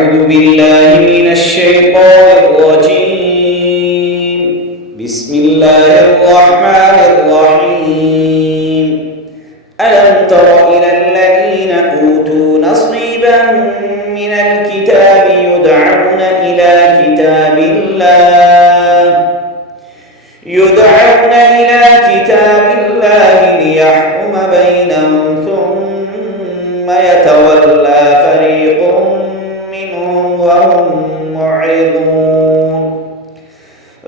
أعوذ بالله من الشيطان الرجيم. بسم الله الرحمن الرحيم. ألم تر إلى الذين أوتوا نصيبا من الكتاب يدعون إلى كتاب الله ليحكم بينهم ثم يتولى فريق منهم وهم معرضون.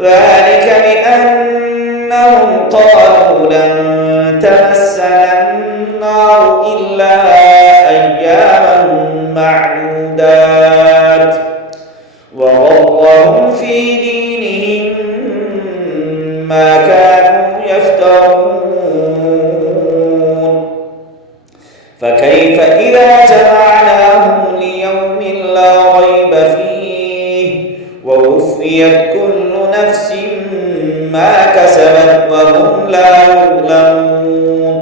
ذلك بأنهم قالوا لن تمسنا النار إلا أياما معدودات وغرهم في دينهم ما كانوا يفترون. فكيف إذا جمعناهم ليوم لا ريب فيه ووفيت كل نفس ما كسبت وهم لا يظلمون.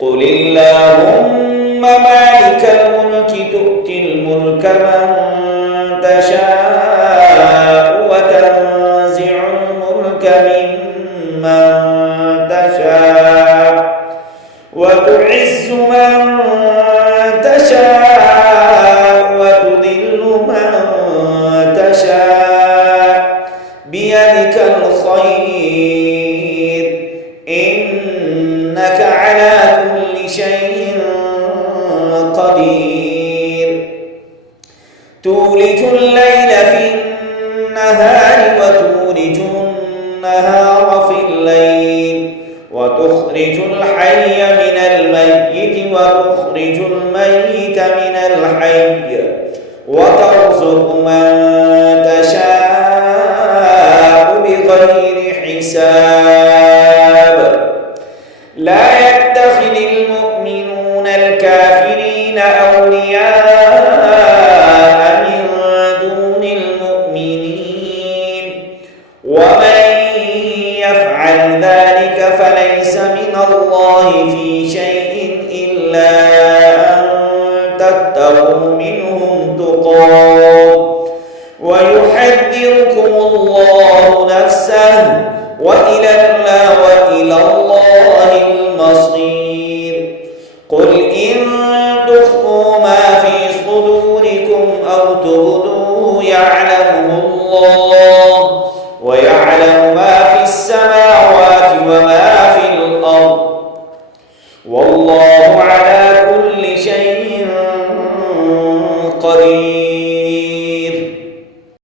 قل اللهم مالك الملك تؤتي الملك من تشاء وتنزع الملك ممن تشاء وتعز من تشاء وتذل من تشاء بيدك الخير إنك على كل شيء قدير. تولج الليل في النهار وتولج النهار في الليل وتخرج الحي من الميت وتخرج الميت من الحي وترزق من تشاء بغير حساب. لا يتخذ المؤمنون الكافرين أولياء من دون المؤمنين ومن يفعل ذلك فليس من الله في شيء إلا أن تتقوا منهم تقاه ويحذركم الله نفسه وإلى الله المصير. قل إن تخفوا ما في صدوركم أو تبدوه يعلمه الله ويعلم ما في السماوات وما في الأرض والله على كل شيء قدير.